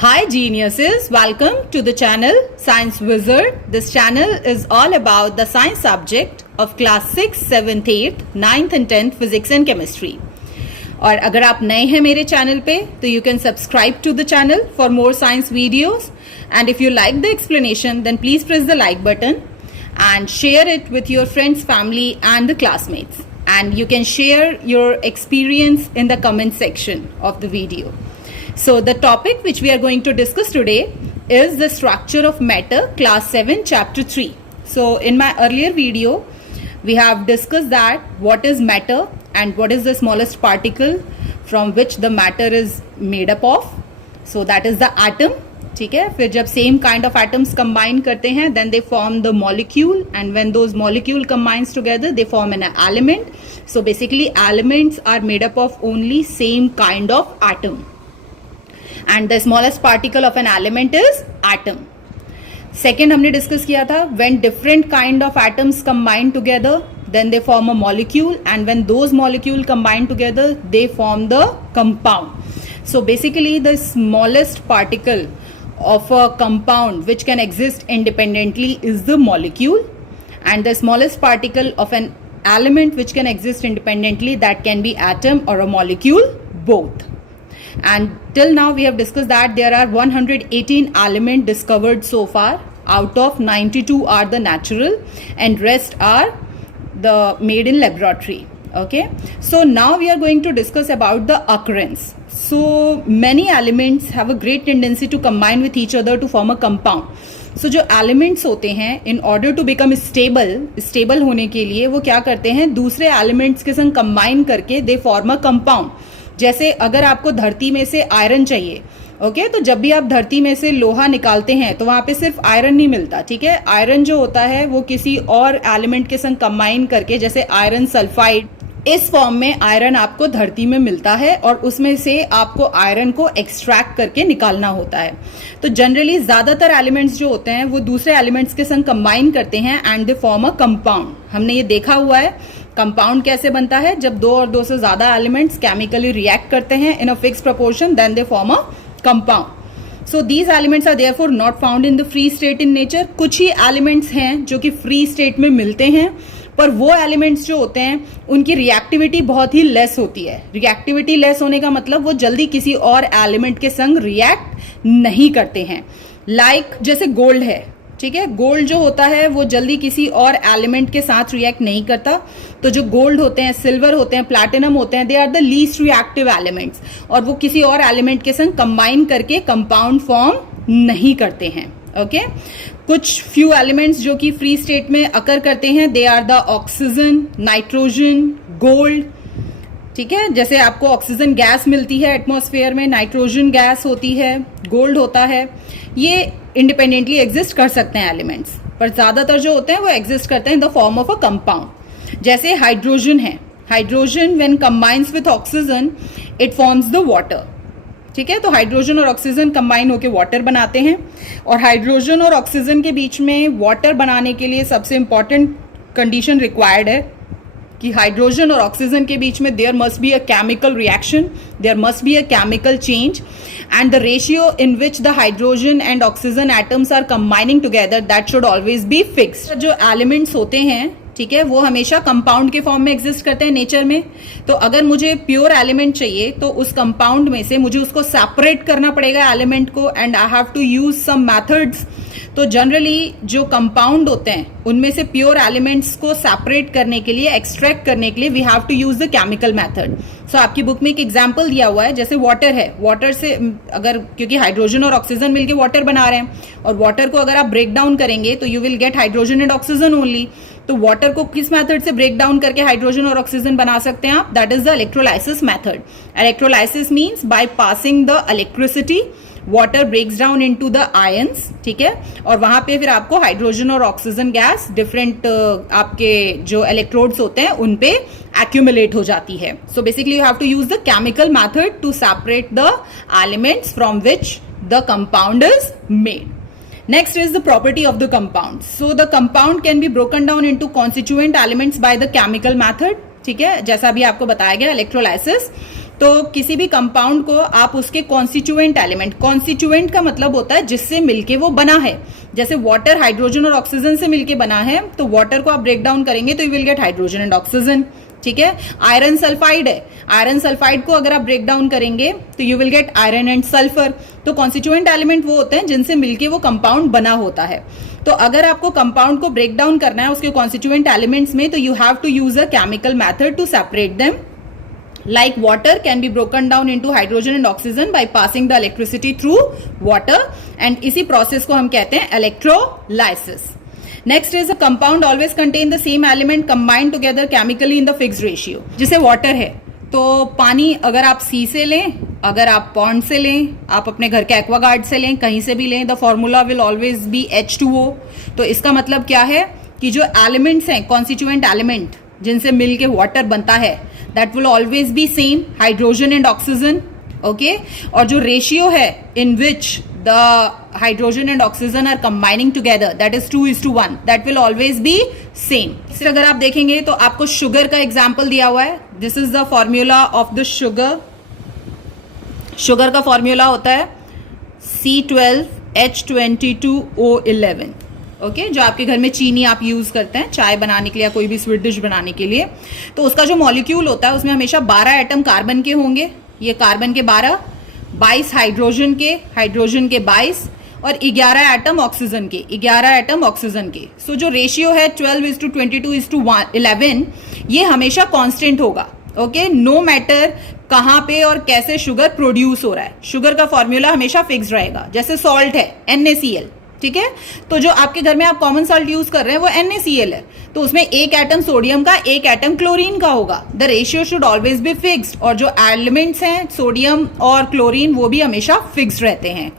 Hi geniuses, welcome to the channel Science Wizard. This channel is all about the science subject of class 6, 7th, 8th, 9th and 10th physics and chemistry. और अगर आप नए हैं मेरे channel पे तो you can subscribe to the channel for more science videos, and if you like the explanation then please press the like button and share it with your friends, family and the classmates, and you can share your experience in the comment section of the video. So the topic which we are going to discuss today is the structure of matter, class 7, chapter 3. So in my earlier video, we have discussed that what is matter and what is the smallest particle from which the matter is made up of. So that is the atom. ठीक है, फिर जब same kind of atoms combine करते हैं then they form the molecule, and when those molecule combines together they form an element. So basically elements are made up of only same kind of atom. And the smallest particle of an element is atom. Second हमने discuss किया था when different kind of atoms combine together then they form a molecule, and when those molecule combine together they form the compound. So basically the smallest particle of a compound which can exist independently is the molecule, and the smallest particle of an element which can exist independently, that can be atom or a molecule, both. And till now we have discussed that there are 118 elements discovered so far. Out of 92 are the natural and rest are the made in laboratory. Okay, so now we are going to discuss about the occurrence. So many elements have a great tendency to combine with each other to form a compound. So जो elements होते हैं in order to become stable होने के लिए वो क्या करते हैं, दूसरे elements के संग combine करके they form a compound. जैसे अगर आपको धरती में से आयरन चाहिए, ओके, तो जब भी आप धरती में से लोहा निकालते हैं तो वहां पे सिर्फ आयरन नहीं मिलता, ठीक है। आयरन जो होता है वो किसी और एलिमेंट के संग कंबाइन करके, जैसे आयरन सल्फाइड, इस फॉर्म में आयरन आपको धरती में मिलता है और उसमें से आपको आयरन को एक्सट्रैक्ट करके निकालना होता है। तो जनरली ज्यादातर एलिमेंट्स जो होते हैं वो दूसरे एलिमेंट्स के संग कंबाइन करते हैं and they form a compound. हमने ये देखा हुआ है कंपाउंड कैसे बनता है, जब दो और दो से ज्यादा एलिमेंट्स केमिकली रिएक्ट करते हैं in a fixed proportion then they form a compound. So these elements are therefore not found in the free state in nature. कुछ ही एलिमेंट्स हैं जो कि फ्री स्टेट में मिलते हैं, पर वो एलिमेंट्स जो होते हैं उनकी रिएक्टिविटी बहुत ही लेस होती है। रिएक्टिविटी लेस होने का मतलब वो जल्दी किसी और एलिमेंट के संग रिएक्ट नहीं करते हैं। लाइक जैसे गोल्ड है, ठीक है, गोल्ड जो होता है वो जल्दी किसी और एलिमेंट के साथ रिएक्ट नहीं करता। तो जो गोल्ड होते हैं, सिल्वर होते हैं, प्लैटिनम होते हैं, they are the least reactive elements, और वो किसी और एलिमेंट के संग कंबाइन करके कंपाउंड फॉर्म नहीं करते हैं। ओके, कुछ फ्यू एलिमेंट्स जो कि फ्री स्टेट में अकर करते हैं, they are the oxygen, nitrogen, gold, ठीक है। जैसे आपको ऑक्सीजन गैस मिलती है एटमॉस्फेयर में, नाइट्रोजन गैस होती है, गोल्ड होता है, ये इंडिपेंडेंटली एग्जिस्ट कर सकते हैं एलिमेंट्स, पर ज्यादातर जो होते हैं वो एग्जिस्ट करते हैं in the form of a compound. जैसे हाइड्रोजन है, hydrogen when combines with oxygen it forms the water, ठीक है। तो हाइड्रोजन और ऑक्सीजन कंबाइन होकर वाटर बनाते हैं, और हाइड्रोजन और ऑक्सीजन के बीच में वाटर बनाने के लिए सबसे इंपॉर्टेंट कंडीशन रिक्वायर्ड है कि हाइड्रोजन और ऑक्सीजन के बीच में there must be a chemical reaction, there must be a chemical change, and the ratio in which the hydrogen and oxygen atoms are combining together that should always be fixed. जो elements होते हैं, ठीक है, वो हमेशा compound के form में exist करते हैं नेचर में। तो अगर मुझे प्योर एलिमेंट चाहिए तो उस कंपाउंड में से मुझे उसको सेपरेट करना पड़ेगा एलिमेंट को, and I have to use some methods. तो जनरली जो कंपाउंड होते हैं उनमें से प्योर एलिमेंट्स को सेपरेट करने के लिए, एक्सट्रैक्ट करने के लिए we have to use the chemical method. So आपकी बुक में एक एग्जांपल दिया हुआ है, जैसे वाटर है, वाटर से अगर, क्योंकि हाइड्रोजन और ऑक्सीजन मिलके वाटर बना रहे हैं, और वाटर को अगर आप ब्रेक डाउन करेंगे तो you will get hydrogen and oxygen only. तो वाटर को किस मेथड से ब्रेक डाउन करके हाइड्रोजन और ऑक्सीजन बना सकते हैं आप, that is the electrolysis method. Electrolysis means by passing the electricity water breaks down into the ions, ठीक है, और वहां पे फिर आपको हाइड्रोजन और ऑक्सीजन गैस डिफरेंट आपके जो इलेक्ट्रोड्स होते हैं उन पे एक्यूमुलेट हो जाती है। So basically you have to use the chemical method to separate the elements from which the compound is made. Next is the property of the compound. So the compound can be broken down into constituent elements by the chemical method. ठीक है, जैसा भी आपको बताया गया electrolysis. तो किसी भी कंपाउंड को आप उसके कॉन्स्टिट्यूएंट एलिमेंट, कॉन्स्टिट्यूएंट का मतलब होता है जिससे मिलके वो बना है। जैसे वाटर हाइड्रोजन और ऑक्सीजन से मिलके बना है, तो वाटर को आप ब्रेक डाउन करेंगे तो you will get hydrogen and oxygen. ठीक है, आयरन सल्फाइड है, आयरन सल्फाइड को अगर आप ब्रेक डाउन करेंगे तो you will gate iron and sulphur. तो कॉन्स्टिट्यूएंट एलिमेंट वो होते हैं जिनसे मिलके वो कंपाउंड बना होता है। तो अगर आपको कंपाउंड को ब्रेक डाउन करना है उसके कॉन्स्टिट्यूएंट एलिमेंट्स में, तो you have to use a chemical method to separate them. Like water can be broken down into hydrogen and oxygen by passing the electricity through water, and इसी process को हम कहते हैं electrolysis. Next is a compound always contain the same element combined together chemically in the fixed ratio. जैसे water है, तो पानी अगर आप सी से लें, अगर आप पॉन्ड से लें, आप अपने घर के एक्वागार्ड से लें, कहीं से भी लें, the formula will always B H2O। तो इसका मतलब क्या है कि जो एलिमेंट्स हैं, कॉन्स्टिट्यूएंट एलिमेंट जिनसे मिलके वाटर बनता है, that will always be same, hydrogen and oxygen. Okay, और जो रेशियो है in which the hydrogen and oxygen are combining together, that is 2:1, that will always be same. फिर अगर आप देखेंगे तो आपको शुगर का एग्जाम्पल दिया हुआ है। This is the formula of the sugar. Sugar का फॉर्मूला होता है C12H22O11। ओके, जो आपके घर में चीनी आप यूज करते हैं चाय बनाने के लिए या कोई भी स्वीट डिश बनाने के लिए, तो उसका जो मॉलिक्यूल होता है उसमें हमेशा 12 एटम कार्बन के होंगे। ये कार्बन के 12, 22 हाइड्रोजन के 22 और 11 एटम ऑक्सीजन के, 11 एटम ऑक्सीजन के। सो जो रेशियो है 12:22:11, ये हमेशा कांस्टेंट होगा। ओके, नो मैटर कहां पे और कैसे शुगर प्रोड्यूस हो रहा है, शुगर का फॉर्मूला हमेशा फिक्स रहेगा। जैसे सॉल्ट है NaCl, ठीक है, तो जो आपके घर में आप कॉमन सॉल्ट यूज कर रहे हैं वो NaCl है, तो उसमें एक एटम सोडियम का, एक एटम क्लोरीन का होगा। The ratio should always be fixed, और जो एलिमेंट्स हैं सोडियम और क्लोरीन वो भी हमेशा फिक्स्ड रहते हैं।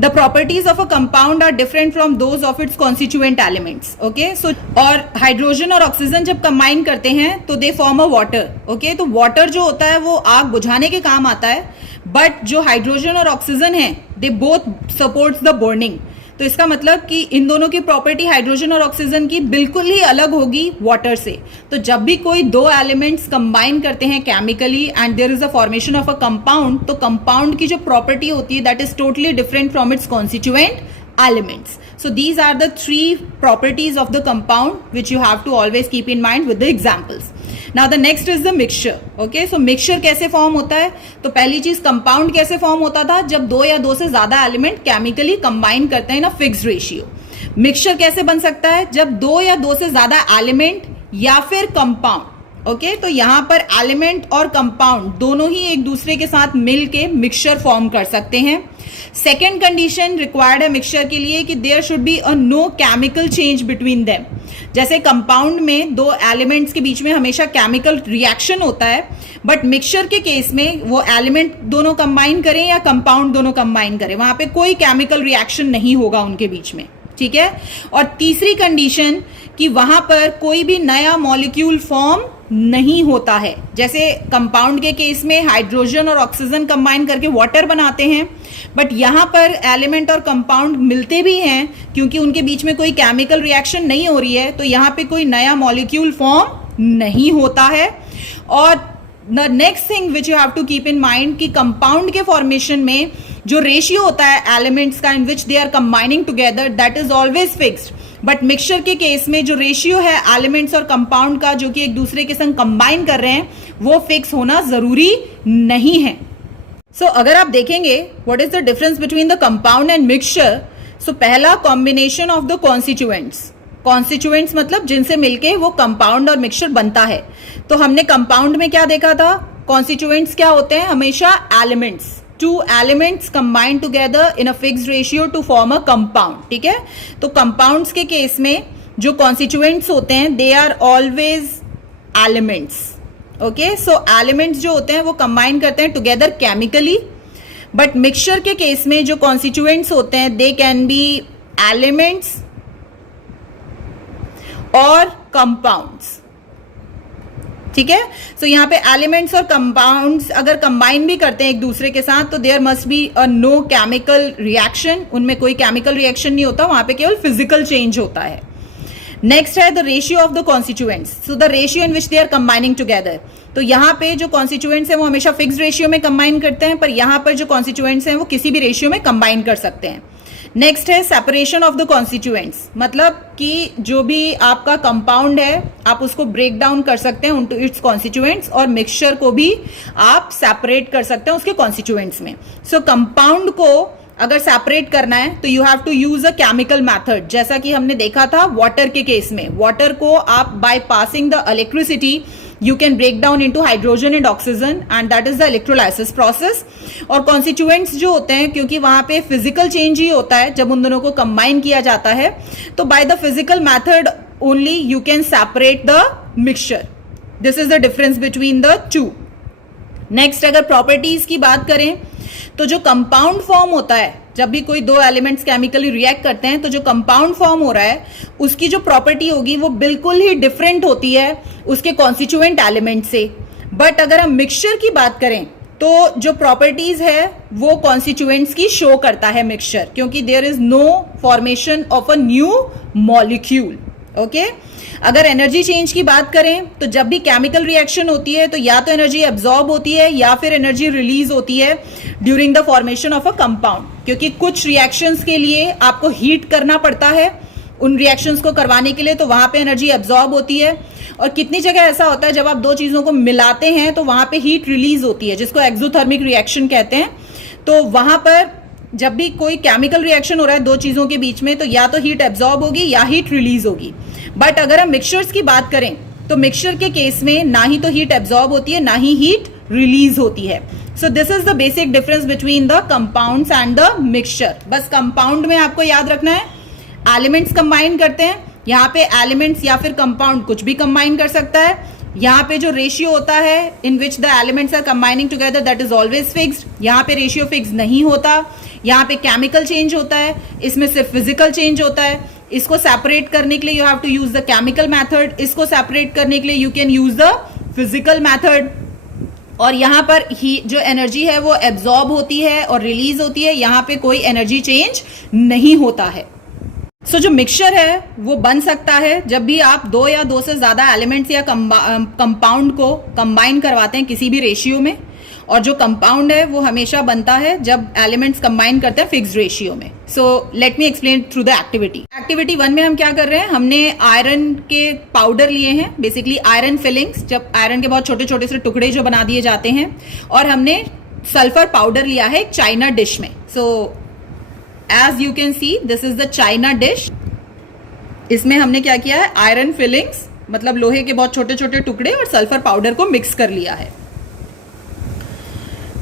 The properties of a compound are different from those of its constituent elements. Okay, so और हाइड्रोजन और ऑक्सीजन जब कंबाइन करते हैं तो they form a water. Okay, तो वाटर जो होता है वो आग बुझाने के काम आता है, बट जो हाइड्रोजन और ऑक्सीजन है they both supports the burning. तो इसका मतलब कि इन दोनों की प्रॉपर्टी हाइड्रोजन और ऑक्सीजन की बिल्कुल ही अलग होगी वाटर से। तो जब भी कोई दो एलिमेंट्स कंबाइन करते हैं chemically and there is a formation of a compound, तो कंपाउंड की जो प्रॉपर्टी होती है that is totally different from its constituent elements. So these are the three properties of the compound which you have to always keep in mind with the examples. Now the next is the mixture. Okay, so mixture कैसे form होता है? तो पहली चीज compound कैसे form होता था, जब दो या दो से ज्यादा एलिमेंट केमिकली कंबाइन करते हैं in a fixed ratio. Mixture कैसे बन सकता है, जब दो या दो से ज्यादा एलिमेंट या फिर कंपाउंड, ओके, तो यहां पर एलिमेंट और कंपाउंड दोनों ही एक दूसरे के साथ मिलके मिक्सचर फॉर्म कर सकते हैं। सेकेंड कंडीशन रिक्वायर्ड है मिक्सचर के लिए कि there should be a no chemical change between them. जैसे कंपाउंड में दो एलिमेंट्स के बीच में हमेशा केमिकल रिएक्शन होता है, बट मिक्सचर के केस में वो एलिमेंट दोनों कंबाइन करें या कंपाउंड दोनों कंबाइन करें, वहां पे कोई केमिकल रिएक्शन नहीं होगा उनके बीच में। ठीक है, और तीसरी कंडीशन कि वहां पर कोई भी नया मॉलिक्यूल फॉर्म नहीं होता है। जैसे कंपाउंड के केस में हाइड्रोजन और ऑक्सीजन कंबाइन करके वाटर बनाते हैं, बट यहां पर एलिमेंट और कंपाउंड मिलते भी हैं क्योंकि उनके बीच में कोई केमिकल रिएक्शन नहीं हो रही है, तो यहां पे कोई नया मॉलिक्यूल फॉर्म नहीं होता है। और the next thing which you have to keep in mind कि कंपाउंड के फॉर्मेशन में जो रेशियो होता है एलिमेंट्स का in which they are combining together that is always fixed, but mixture के केस में जो रेशियो है एलिमेंट्स और कंपाउंड का जो कि एक दूसरे के संग कंबाइन कर रहे हैं वो फिक्स होना जरूरी नहीं है। सो अगर आप देखेंगे what is the difference between the compound and mixture, so पहला combination of the constituents. Constituents मतलब जिनसे मिलके वो कंपाउंड और मिक्सचर बनता है। तो हमने कंपाउंड में क्या देखा था, कॉन्स्टिट्यूएंट्स क्या होते हैं, हमेशा elements, two elements combined together in a fixed ratio to form a compound। ठीक है, तो कंपाउंड्स के केस में जो कॉन्स्टिट्यूएंट्स होते हैं they are always elements. Okay, so elements जो होते हैं वो कंबाइन करते हैं टुगेदर केमिकली, बट मिक्सचर के केस में जो कॉन्स्टिट्यूएंट्स होते हैं दे कैन बी एलिमेंट्स और कंपाउंड्स। ठीक है, सो यहाँ पे एलिमेंट्स और कंपाउंड्स अगर कंबाइन भी करते हैं एक दूसरे के साथ तो there must be a no chemical reaction, उनमें कोई केमिकल रिएक्शन नहीं होता, वहां पे केवल फिजिकल चेंज होता है। नेक्स्ट है the ratio of the constituents, so the ratio in which they are combining together. तो यहाँ पे जो कॉन्स्टिट्यूएंट्स हैं वो हमेशा फिक्स्ड रेशियो में कंबाइन करते हैं, पर यहाँ पर जो कॉन्स्टिट्यूएंट्स हैं वो किसी भी रेशियो में कंबाइन कर सकते हैं। नेक्स्ट है सेपरेशन ऑफ द कॉन्स्टिट्यूएंट्स, मतलब कि जो भी आपका कंपाउंड है आप उसको ब्रेक डाउन कर सकते हैं इनटू इट्स कॉन्स्टिट्यूएंट्स, और मिक्सचर को भी आप सेपरेट कर सकते हैं उसके कॉन्स्टिट्यूएंट्स में। सो कंपाउंड को अगर सेपरेट करना है तो you have to use a chemical method, जैसा कि हमने देखा था वाटर के केस में। वाटर को आप bye passing the electricity you can break down into hydrogen and oxygen and that is the electrolysis process। और constituents जो होते हैं, क्योंकि वहां पे physical change ही होता है जब उन दोनों को combine किया जाता है, तो by the physical method only you can separate the mixture। this is the difference between the two। next अगर properties की बात करें तो जो कंपाउंड फॉर्म होता है, जब भी कोई दो एलिमेंट्स केमिकली रिएक्ट करते हैं तो जो कंपाउंड फॉर्म हो रहा है उसकी जो प्रॉपर्टी होगी वो बिल्कुल ही डिफरेंट होती है उसके कॉन्स्टिट्यूएंट एलिमेंट से। बट अगर हम मिक्सचर की बात करें तो जो प्रॉपर्टीज है वो कॉन्स्टिट्यूएंट्स की शो करता है मिक्सचर, क्योंकि there is no formation of a new molecule. Okay, अगर एनर्जी चेंज की बात करें तो जब भी केमिकल रिएक्शन होती है तो या तो एनर्जी एब्जॉर्ब होती है या फिर एनर्जी रिलीज होती है during the formation of a compound, क्योंकि कुछ रिएक्शंस के लिए आपको हीट करना पड़ता है उन रिएक्शंस को करवाने के लिए, तो वहां पे एनर्जी एब्जॉर्ब होती है। और कितनी जगह ऐसा होता है जब आप दो चीजों को मिलाते हैं तो वहां पे हीट रिलीज होती है, जिसको एक्सोथर्मिक रिएक्शन कहते हैं। तो वहां पर जब भी कोई केमिकल रिएक्शन हो रहा है दो चीजों के बीच में तो या तो हीट एब्जॉर्ब होगी या हीट रिलीज होगी। बट अगर हम मिक्सचर्स की बात करें तो मिक्सचर के केस में ना ही तो हीट एब्जॉर्ब होती है ना ही हीट रिलीज होती है। सो this is the basic difference between the compounds and the mixture. बस कंपाउंड में आपको याद रखना है एलिमेंट्स कंबाइन करते हैं, यहाँ पे एलिमेंट्स या फिर कंपाउंड कुछ भी कंबाइन कर सकता है। यहाँ पे जो रेशियो होता है in which the elements are combining together that is always fixed. यहाँ पे रेशियो फिक्स नहीं होता, यहाँ पे केमिकल चेंज होता है, इसमें सिर्फ फिजिकल चेंज होता है। इसको सेपरेट करने के लिए you have to use the chemical method, इसको सेपरेट करने के लिए you can use the physical method. और यहाँ पर ही जो एनर्जी है वो एब्जॉर्ब होती है और रिलीज होती है, यहाँ पे कोई एनर्जी चेंज नहीं होता है। सो जो मिक्सचर है वो बन सकता है जब भी आप दो या दो से ज्यादा एलिमेंट्स या कंपाउंड को कंबाइन करवाते हैं किसी भी रेशियो में, और जो कंपाउंड है वो हमेशा बनता है जब एलिमेंट्स कंबाइन करते हैं फिक्स्ड रेशियो में। So let me explain through the activity. Activity 1 में हम क्या कर रहे हैं, हमने आयरन के पाउडर लिए हैं, बेसिकली आयरन फिलिंग्स, जब आयरन के बहुत छोटे छोटे से टुकड़े जो बना दिए जाते हैं, और हमने सल्फर पाउडर लिया है एक चाइना डिश में। So as you can see this is the China dish. इसमें हमने क्या किया है, आयरन फिलिंग्स मतलब लोहे के बहुत छोटे छोटे टुकड़े और सल्फर पाउडर को मिक्स कर लिया है।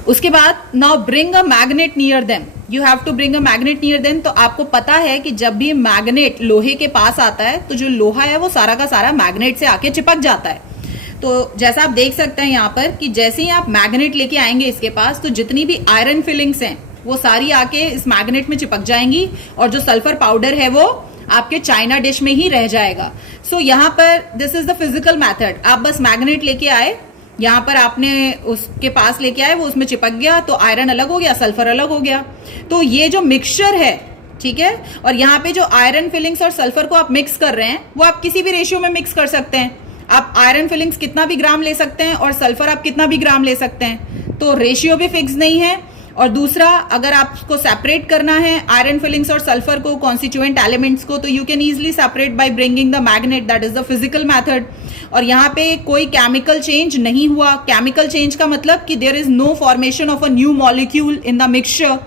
उसके बाद now bring a magnet near them, you have to bring a magnet near them. तो आपको पता है कि जब भी मैग्नेट लोहे के पास आता है तो जो लोहा है वो सारा का सारा मैग्नेट से आके चिपक जाता है। तो जैसा आप देख सकते हैं यहाँ पर कि जैसे ही आप मैग्नेट लेके आएंगे इसके पास, तो जितनी भी आयरन फिलिंग्स हैं वो सारी आके इस मैग्नेट में चिपक जाएंगी, और जो सल्फर पाउडर है वो आपके चाइना डिश में ही रह जाएगा। सो यहाँ पर this is the physical method. आप बस मैग्नेट लेके आए, यहाँ पर आपने उसके पास लेके आए, वो उसमें चिपक गया, तो आयरन अलग हो गया, सल्फर अलग हो गया। तो ये जो मिक्सचर है, ठीक है, और यहाँ पे जो आयरन फिलिंग्स और सल्फर को आप मिक्स कर रहे हैं वो आप किसी भी रेशियो में मिक्स कर सकते हैं। आप आयरन फिलिंग्स कितना भी ग्राम ले सकते हैं और सल्फर आप कितना भी ग्राम ले सकते हैं, तो रेशियो भी फिक्स नहीं है। और दूसरा, अगर आपको सेपरेट करना है आयरन फिलिंग्स और सल्फर को, कॉन्स्टिट्यूएंट एलिमेंट्स को, तो you can easily separate by bringing the magnet, that is the physical method. और यहाँ पे कोई केमिकल चेंज नहीं हुआ। केमिकल चेंज का मतलब कि there is no formation of a new molecule in the mixture.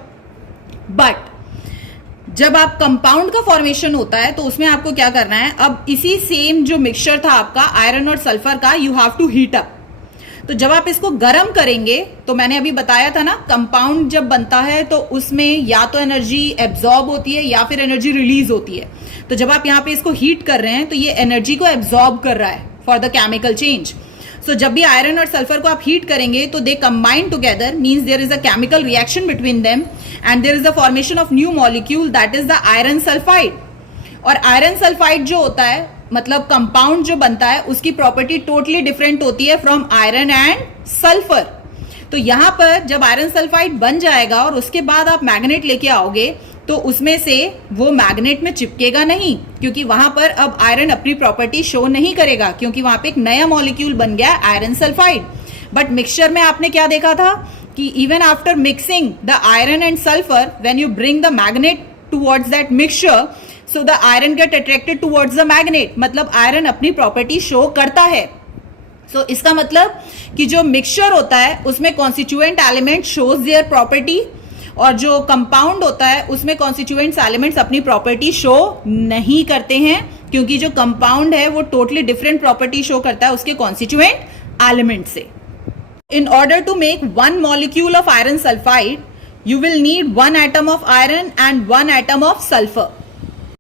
But जब आप कंपाउंड का फॉर्मेशन होता है तो उसमें आपको क्या करना है, अब इसी सेम जो मिक्सचर था आपका आयरन और सल्फर का, you have to heat up. तो जब आप इसको गर्म करेंगे, तो मैंने अभी बताया था ना, कंपाउंड जब बनता है तो उसमें या तो एनर्जी एब्जॉर्ब होती है या फिर एनर्जी रिलीज होती है। तो जब आप यहाँ पे इसको हीट कर रहे हैं तो ये एनर्जी को एब्जॉर्ब कर रहा है फॉर द केमिकल चेंज। सो जब भी आयरन और सल्फर को आप हीट करेंगे तो they combine together, means there is a chemical reaction between them and there is the formation of new molecule, that is the iron sulphide. और iron sulphide जो होता है, मतलब कंपाउंड जो बनता है, उसकी प्रॉपर्टी टोटली डिफरेंट होती है फ्रॉम आयरन एंड सल्फर। तो यहां पर जब आयरन सल्फाइड बन जाएगा और उसके बाद आप मैग्नेट लेके आओगे तो उसमें से वो मैग्नेट में चिपकेगा नहीं, क्योंकि वहां पर अब आयरन अपनी प्रॉपर्टी शो नहीं करेगा, क्योंकि वहां पे एक नया मॉलिक्यूल बन गया आयरन सल्फाइड। बट मिक्सचर में आपने क्या देखा था कि even after mixing the iron and sulphur, when you bring the magnet towards that mixture, so the iron get attracted towards the magnet, मतलब आयरन अपनी प्रॉपर्टी शो करता है। सो इसका मतलब कि जो मिक्सचर होता है उसमें constituent element shows their property, और जो कंपाउंड होता है उसमें कॉन्स्टिट्यूएंट्स एलिमेंट्स अपनी प्रॉपर्टी शो नहीं करते हैं, क्योंकि जो कंपाउंड है वो टोटली डिफरेंट प्रॉपर्टी शो करता है उसके कॉन्स्टिट्यूएंट एलिमेंट से। In order to make one molecule of iron sulphide you will need 1 atom of iron and 1 atom of sulphur.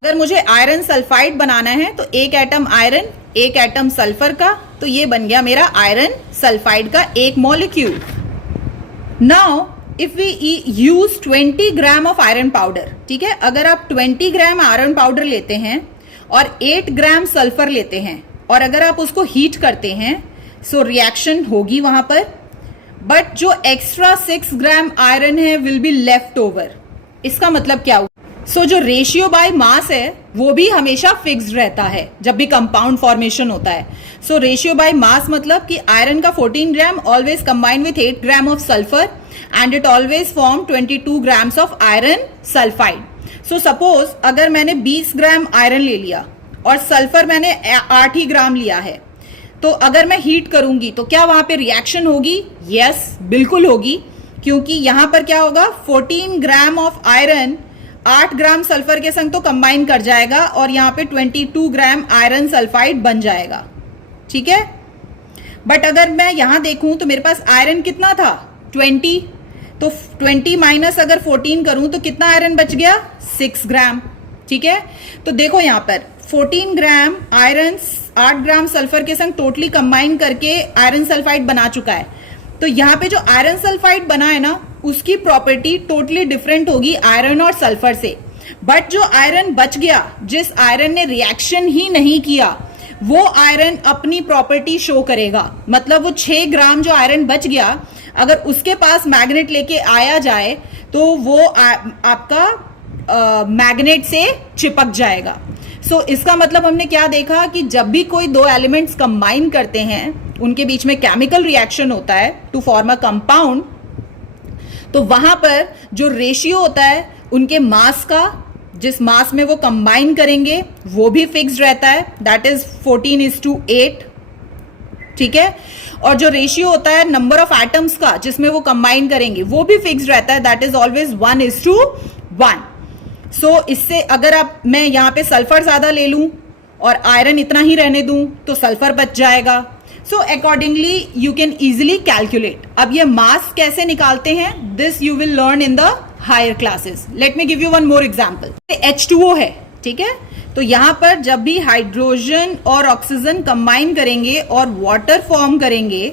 अगर मुझे आयरन सल्फाइड बनाना है तो 1 एटम आयरन 1 एटम सल्फर का, तो ये बन गया मेरा आयरन सल्फाइड का एक molecule. Now if we use 20 gram of iron powder, ठीक है, अगर आप 20 ग्राम आयरन पाउडर लेते हैं और 8 ग्राम सल्फर लेते हैं और अगर आप उसको हीट करते हैं, सो रिएक्शन होगी वहां पर, बट जो एक्स्ट्रा 6 ग्राम आयरन है विल बी लेफ्ट ओवर। इसका मतलब क्या हुआ? सो जो रेशियो बाय मास है वो भी हमेशा फिक्स्ड रहता है जब भी कंपाउंड फॉर्मेशन होता है। सो रेशियो बाय मास मतलब कि आयरन का 14 gram always combine with 8 gram of sulphur and it always form 22 grams of iron sulphide. So suppose अगर मैंने 20 ग्राम आयरन ले लिया और सल्फर मैंने 8 ही ग्राम लिया है, तो अगर मैं हीट करूंगी तो क्या वहां पे रिएक्शन होगी? यस, बिल्कुल होगी, क्योंकि यहां पर क्या होगा, 14 ग्राम ऑफ आयरन 8 ग्राम सल्फर के संग तो कंबाइन कर जाएगा और यहां पे 22 ग्राम आयरन सल्फाइड बन जाएगा, ठीक है। बट अगर मैं यहां देखूं तो मेरे पास आयरन कितना था? 20, तो 20 माइनस अगर 14 करूं तो कितना आयरन बच गया? 6 ग्राम, ठीक है। तो देखो यहां पर 14 ग्राम आयरन 8 ग्राम सल्फर के संग टोटली कंबाइन करके आयरन सल्फाइड बना चुका है। तो यहां पे जो आयरन सल्फाइड बना है ना, उसकी प्रॉपर्टी टोटली डिफरेंट होगी आयरन और सल्फर से। बट जो आयरन बच गया, जिस आयरन ने रिएक्शन ही नहीं किया, वो आयरन अपनी प्रॉपर्टी शो करेगा। मतलब वो 6 ग्राम जो आयरन बच गया, अगर उसके पास मैग्नेट लेके आया जाए तो वो आपका मैग्नेट से चिपक जाएगा। सो इसका मतलब हमने क्या देखा कि जब भी कोई दो एलिमेंट्स कंबाइन करते हैं, उनके बीच में केमिकल रिएक्शन होता है टू फॉर्म अ कंपाउंड, तो वहां पर जो रेशियो होता है उनके मास का, जिस मास में वो कंबाइन करेंगे वो भी फिक्स्ड रहता है, दैट इज 14:8, ठीक है। और जो रेशियो होता है नंबर ऑफ एटम्स का जिसमें वो कंबाइन करेंगे वो भी फिक्स्ड रहता है, दैट इज ऑलवेज 1:1। सो इससे अगर मैं यहां पे सल्फर ज्यादा ले लूं और आयरन इतना ही रहने दूं तो सल्फर बच जाएगा। So accordingly you can easily calculate. अब ये मास कैसे निकालते हैं, this you will learn in the higher classes. Let me give you one more example. H2O है, ठीक है। तो यहां पर जब भी हाइड्रोजन और ऑक्सीजन कंबाइन करेंगे और वाटर फॉर्म करेंगे,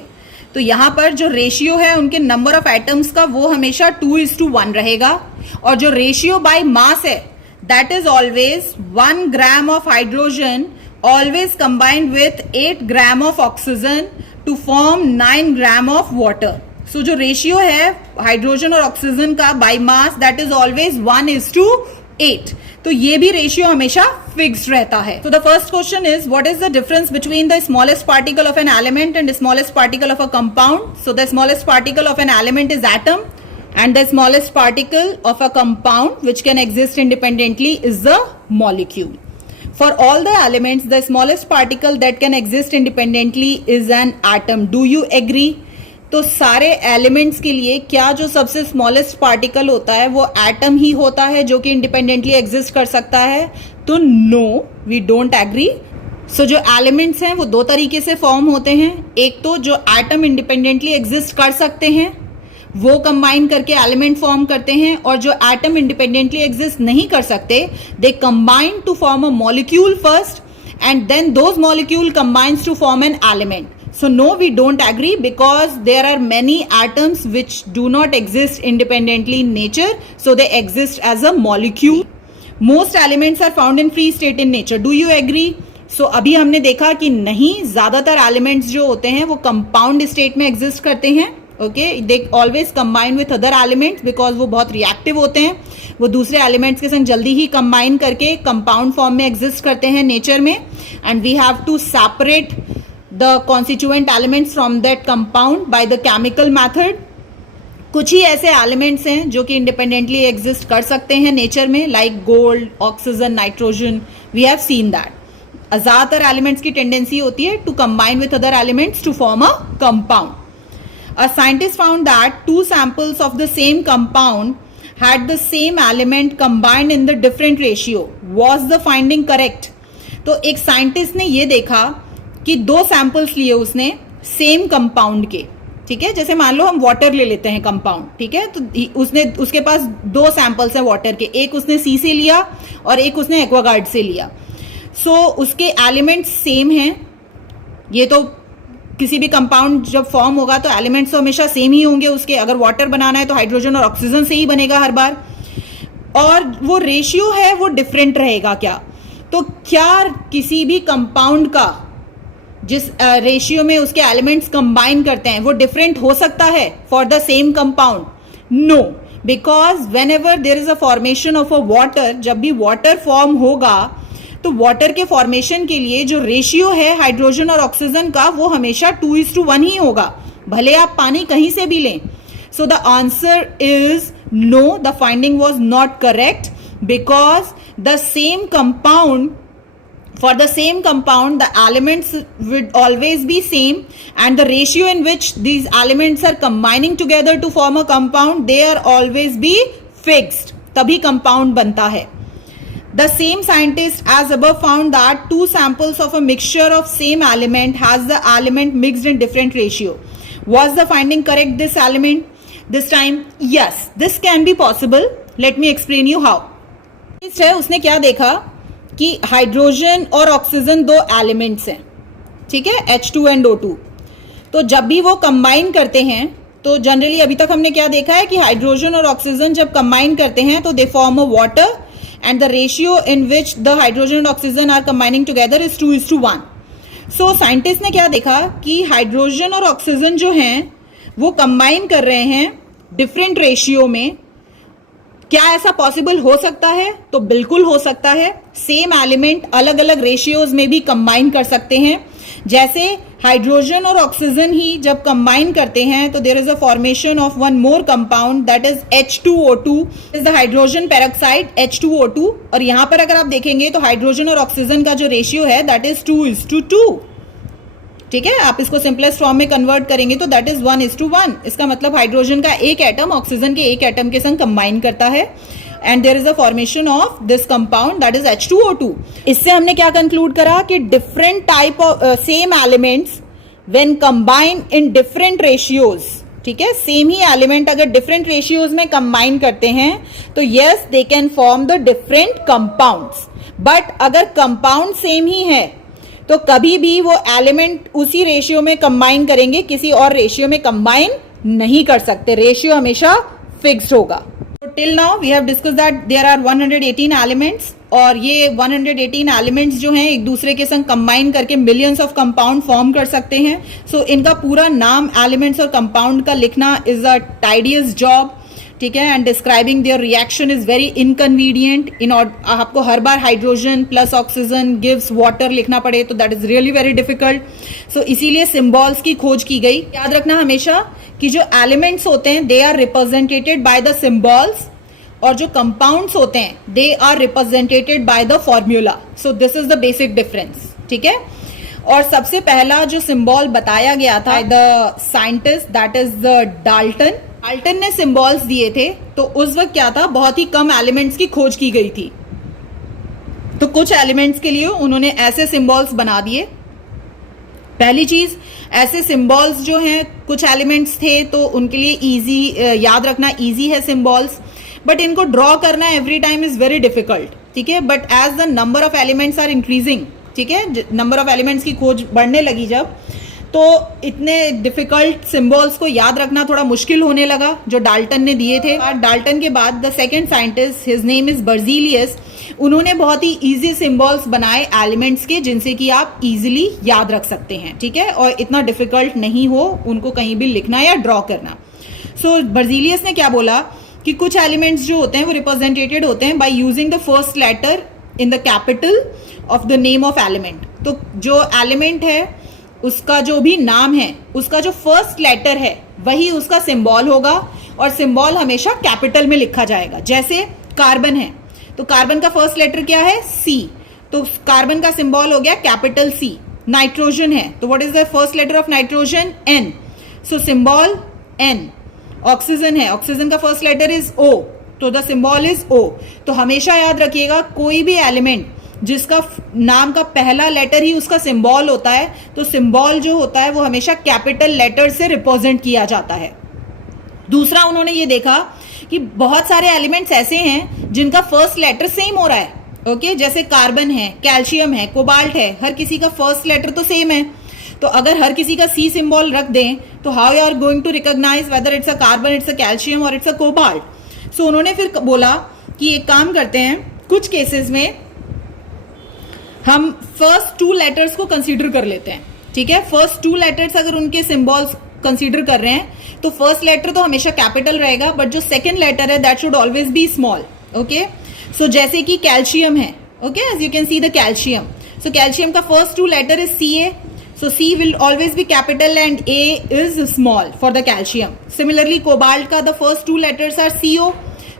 तो यहां पर जो रेशियो है उनके नंबर ऑफ एटम्स का वो हमेशा 2:1 रहेगा। और जो रेशियो बाय मास है that is always 1 gram of hydrogen always combined with 8 gram of oxygen to form 9 gram of water. So जो रेशियो है हाइड्रोजन और ऑक्सीजन का by mass that is always 1:8। तो ये भी रेशियो हमेशा फिक्स्ड रहता है। So the first question is, what is the difference between the smallest particle of an element and the smallest particle of a compound? So the smallest particle of an element is atom, and the smallest particle of a compound which can exist independently is the molecule. For all the elements, the smallest particle that can exist independently is an atom. Do you agree? तो सारे elements के लिए क्या जो सबसे smallest particle होता है वो एटम ही होता है जो कि इंडिपेंडेंटली एग्जिस्ट कर सकता है? तो नो, वी डोंट एग्री। सो जो एलिमेंट्स हैं वो दो तरीके से फॉर्म होते हैं। एक तो जो एटम इंडिपेंडेंटली एग्जिस्ट कर सकते हैं वो कंबाइन करके एलिमेंट फॉर्म करते हैं, और जो एटम इंडिपेंडेंटली एग्जिस्ट नहीं कर सकते they combine to form a molecule first and then those molecule combines to form an element. So no, we don't agree because there are many atoms which do not exist independently in nature, so they exist as a molecule. Most elements are found in free state in nature. Do you agree? So अभी हमने देखा कि नहीं, ज्यादातर elements जो होते हैं वो compound state में exist करते हैं. Okay, they always combine with other elements because वो बहुत reactive होते हैं. वो दूसरे elements के संग जल्दी ही combine करके compound form में exist करते हैं nature में. And we have to separate the constituent elements from that compound by the chemical method. कुछ ही ऐसे एलिमेंट्स हैं जो कि इंडिपेंडेंटली एग्जिस्ट कर सकते हैं नेचर में, like gold, oxygen, nitrogen. We have seen that. ज्यादातर एलिमेंट्स की टेंडेंसी होती है to combine with other elements to form a compound. A scientist found that 2 samples of the same compound had the same element combined in the different ratio. Was the finding correct? तो एक scientist ने ये देखा कि 2 samples लिए उसने same compound के. ठीक है, जैसे मान लो हम वाटर ले लेते हैं कंपाउंड. ठीक है, तो उसके पास 2 सैंपल्स हैं वाटर के. एक उसने सी से लिया और एक उसने एक्वागार्ड से लिया. सो उसके एलिमेंट्स सेम हैं. ये तो किसी भी कंपाउंड जब फॉर्म होगा तो एलिमेंट्स तो हमेशा सेम ही होंगे उसके. अगर वाटर बनाना है तो हाइड्रोजन और ऑक्सीजन से ही बनेगा हर बार. और वो रेशियो है वो डिफरेंट रहेगा क्या? तो क्या किसी भी कंपाउंड का जिस रेशियो में उसके एलिमेंट्स कंबाइन करते हैं वो डिफरेंट हो सकता है for the same compound? No, because whenever there is a formation of a water, जब भी वाटर फॉर्म होगा तो वाटर के फॉर्मेशन के लिए जो रेशियो है हाइड्रोजन और ऑक्सीजन का वो हमेशा 2:1 ही होगा, भले आप पानी कहीं से भी लें. So the answer is no, the finding was not correct because the same compound, for the same compound the elements would always be same and the ratio in which these elements are combining together to form a compound they are always be fixed. तभी compound बनता है. The same scientist as above found that 2 samples of a mixture of same element has the element mixed in different ratio. Was the finding correct this element this time? Yes, this can be possible. Let me explain you how. उसने क्या देखा कि hydrogen और oxygen 2 elements हैं. ठीक है, H2 and O2. तो जब भी वो कंबाइन करते हैं तो जनरली अभी तक हमने क्या देखा है कि हाइड्रोजन और ऑक्सीजन जब कंबाइन करते हैं तो they form a water and the ratio in which the hydrogen and oxygen are combining together is 2:1. So scientist ने क्या देखा कि हाइड्रोजन और ऑक्सीजन जो हैं वो कंबाइन कर रहे हैं डिफरेंट रेशियो में. क्या ऐसा पॉसिबल हो सकता है? तो बिल्कुल हो सकता है. सेम एलिमेंट अलग अलग रेशियोज में भी कंबाइन कर सकते हैं. जैसे हाइड्रोजन और ऑक्सीजन ही जब कंबाइन करते हैं तो there is a formation of one more compound that is H2O2, is the hydrogen peroxide H2O2. और यहां पर अगर आप देखेंगे तो हाइड्रोजन और ऑक्सीजन का जो रेशियो है दैट इज 2:2. ठीक है, आप इसको सिंपलेस्ट फॉर्म में कन्वर्ट करेंगे तो दैट इज 1:1. इसका मतलब हाइड्रोजन का एक एटम ऑक्सीजन के एक एटम के संग कंबाइन करता है and there is a formation of this compound that is H2O2. इससे हमने क्या कंक्लूड करा कि different type of same elements when combine in different ratios. ठीक है, सेम ही एलिमेंट अगर डिफरेंट रेशियोज में कंबाइन करते हैं तो yes they can form the different compounds. But अगर कंपाउंड सेम ही है तो कभी भी वो एलिमेंट उसी रेशियो में कंबाइन करेंगे, किसी और रेशियो में कंबाइन नहीं कर सकते. रेशियो हमेशा फिक्स्ड होगा. तो till now we have discuss that there are 118 elements और ये 118 एलिमेंट्स जो हैं एक दूसरे के संग कंबाइन करके मिलियंस ऑफ कंपाउंड फॉर्म कर सकते हैं. सो इनका पूरा नाम एलिमेंट्स और कंपाउंड का लिखना इज अ टाइडियस जॉब. ठीक है, and describing their reaction is very inconvenient. आपको हर बार hydrogen plus oxygen gives water लिखना पड़े तो that is really very difficult. So इसीलिए सिंबल्स की खोज की गई. याद रखना हमेशा कि जो एलिमेंट्स होते हैं they are represented by the symbols और जो कंपाउंड्स होते हैं they are represented by the formula. So this is the basic difference. ठीक है, और सबसे पहला जो सिंबल बताया गया था the scientist that is the Dalton. Dalton ने सिंबल्स दिए थे. तो उस वक्त क्या था, बहुत ही कम एलिमेंट्स की खोज की गई थी तो कुछ एलिमेंट्स के लिए उन्होंने ऐसे सिंबल्स बना दिए. पहली चीज, ऐसे सिंबल्स जो हैं कुछ एलिमेंट्स थे तो उनके लिए इजी, याद रखना इजी है सिंबल्स, बट इनको ड्रॉ करना every time is very difficult. ठीक है, but as the number of elements are increasing, ठीक है, नंबर ऑफ एलिमेंट्स की खोज बढ़ने लगी जब, तो इतने डिफिकल्ट सिंबल्स को याद रखना थोड़ा मुश्किल होने लगा जो डाल्टन ने दिए थे. डाल्टन के बाद the second scientist, his name is Berzelius, उन्होंने बहुत ही इजी सिंबल्स बनाए एलिमेंट्स के जिनसे कि आप इजीली याद रख सकते हैं. ठीक है, और इतना डिफिकल्ट नहीं हो उनको कहीं भी लिखना या ड्रॉ करना. सो बर्जीलियस ने क्या बोला कि कुछ एलिमेंट्स जो होते हैं वो रिप्रेजेंटेटेड होते हैं by using the first letter in the capital of the name of element. तो जो एलिमेंट है उसका जो भी नाम है उसका जो फर्स्ट लेटर है वही उसका सिंबल होगा, और सिंबल हमेशा कैपिटल में लिखा जाएगा। जैसे कार्बन है तो कार्बन का फर्स्ट लेटर क्या है? सी, तो कार्बन का सिंबल हो गया कैपिटल सी। नाइट्रोजन है तो what is the first letter of nitrogen? N, so symbol N. Oxygen है, ऑक्सीजन का फर्स्ट लेटर इज ओ, तो द सिंबल इज ओ। तो हमेशा याद रखिएगा कोई भी एलिमेंट जिसका नाम का पहला लेटर ही उसका सिंबल होता है तो सिंबल जो होता है वो हमेशा कैपिटल लेटर से रिप्रेजेंट किया जाता है। दूसरा उन्होंने ये देखा कि बहुत सारे एलिमेंट्स ऐसे हैं जिनका फर्स्ट लेटर सेम हो रहा है। ओके, जैसे कार्बन है, कैल्शियम है, कोबाल्ट है, हर किसी का फर्स्ट लेटर तो सेम है। तो अगर हर किसी का सी सिंबल रख दें तो how you are going to recognise whether it's a carbon, it's a calcium और इट्स अ कोबाल्ट। सो उन्होंने फिर बोला कि एक काम करते हैं, कुछ केसेस में हम फर्स्ट टू लेटर्स को कंसीडर कर लेते हैं। ठीक है, फर्स्ट टू लेटर्स अगर उनके सिंबल्स कंसीडर कर रहे हैं तो फर्स्ट लेटर तो हमेशा कैपिटल रहेगा, बट जो सेकंड लेटर है that should always be small. Okay, so जैसे कि कैल्शियम है, okay, as you can see the calcium, so calcium का first two letter is C A, so C will always be capital and A is small for the calcium. Similarly cobalt का the first two letters are CO,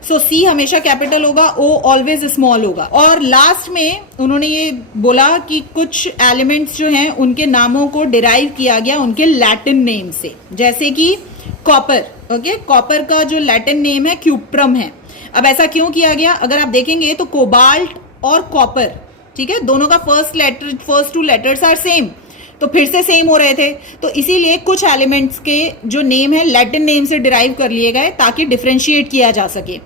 so C हमेशा capital होगा, O always small होगा। और last में उन्होंने ये बोला कि कुछ एलिमेंट्स जो हैं उनके नामों को डिराइव किया गया उनके लैटिन नेम से, जैसे कि कॉपर। ओके, कॉपर का जो लैटिन नेम है क्यूप्रम है। अब ऐसा क्यों किया गया? अगर आप देखेंगे तो कोबाल्ट और कॉपर, ठीक है, दोनों का first two letters are same, तो फिर से सेम हो रहे थे, तो इसीलिए कुछ एलिमेंट्स के जो नेम है लैटिन नेम से डिराइव कर लिए गए ताकि डिफरेंशिएट किया जा सके।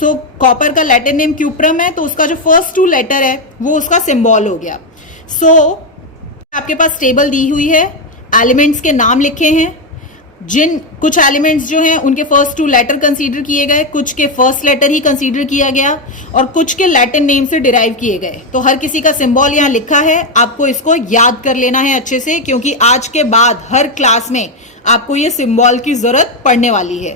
सो कॉपर का लैटिन नेम क्यूप्रम है तो उसका जो फर्स्ट टू लेटर है वो उसका सिंबल हो गया। सो आपके पास टेबल दी हुई है, एलिमेंट्स के नाम लिखे हैं, जिन कुछ एलिमेंट्स जो हैं उनके फर्स्ट टू लेटर कंसीडर किए गए, कुछ के फर्स्ट लेटर ही कंसीडर किया गया और कुछ के लैटिन नेम से डिराइव किए गए। तो हर किसी का सिंबल यहाँ लिखा है, आपको इसको याद कर लेना है अच्छे से, क्योंकि आज के बाद हर क्लास में आपको ये सिंबल की जरूरत पड़ने वाली है।